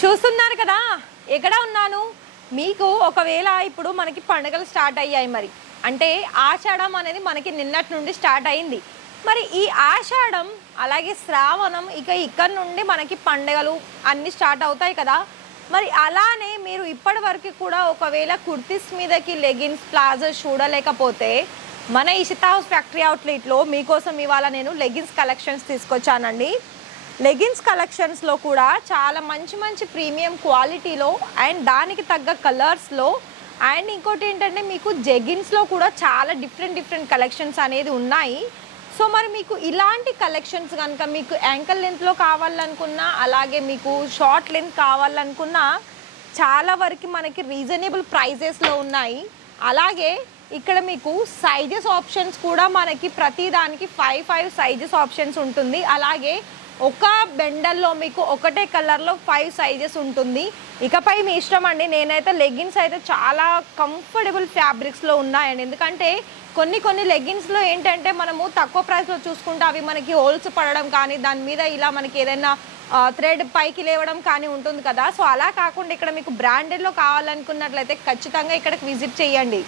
చూస్తున్నారు కదా ఎక్కడ ఉన్నాను మీకు ఒకవేళ ఇప్పుడు మనకి పండుగలు స్టార్ట్ అయ్యాయి మరి అంటే ఆషాఢం అనేది మనకి నిన్నటి నుండి స్టార్ట్ అయింది మరి ఈ ఆషాఢం అలాగే శ్రావణం ఇక్కడ నుండి మనకి పండుగలు అన్నీ స్టార్ట్ అవుతాయి కదా మరి అలానే మీరు ఇప్పటి వరకు కూడా ఒకవేళ కుర్తీస్ మీదకి లెగిన్స్ ప్లాజోస్ చూడలేకపోతే మన ఇషితా హౌస్ ఫ్యాక్టరీ అవుట్లెట్లో మీకోసం ఇవాళ నేను లెగిన్స్ కలెక్షన్స్ తీసుకొచ్చానండి లెగిన్స్ కలెక్షన్స్లో కూడా చాలా మంచి మంచి ప్రీమియం క్వాలిటీలో అండ్ దానికి తగ్గ కలర్స్లో అండ్ ఇంకోటి ఏంటంటే మీకు జెగిన్స్లో కూడా చాలా డిఫరెంట్ కలెక్షన్స్ అనేది ఉన్నాయి సో మరి మీకు ఇలాంటి కలెక్షన్స్ కనుక మీకు యాంకల్ లెంత్లో కావాలనుకున్నా అలాగే మీకు షార్ట్ లెంత్ కావాలనుకున్నా చాలా వరకు మనకి రీజనబుల్ ప్రైజెస్లో ఉన్నాయి అలాగే ఇక్కడ మీకు సైజెస్ ఆప్షన్స్ కూడా మనకి ప్రతిదానికి 5 సైజెస్ ఆప్షన్స్ ఉంటుంది అలాగే ఒక బెండల్లో మీకు ఒకటే కలర్లో 5 సైజెస్ ఉంటుంది ఇకపై మీ ఇష్టం అండి నేనైతే లెగ్గిన్స్ అయితే చాలా కంఫర్టబుల్ ఫ్యాబ్రిక్స్లో ఉన్నాయండి ఎందుకంటే కొన్ని లెగ్గిన్స్లో ఏంటంటే మనము తక్కువ ప్రైస్లో చూసుకుంటే అవి మనకి హోల్స్ పడడం కానీ దాని మీద ఇలా మనకి ఏదైనా థ్రెడ్ పైకి లేవడం కానీ ఉంటుంది కదా సో అలా కాకుండా ఇక్కడ మీకు బ్రాండెడ్లో కావాలనుకున్నట్లయితే ఖచ్చితంగా ఇక్కడికి విజిట్ చేయండి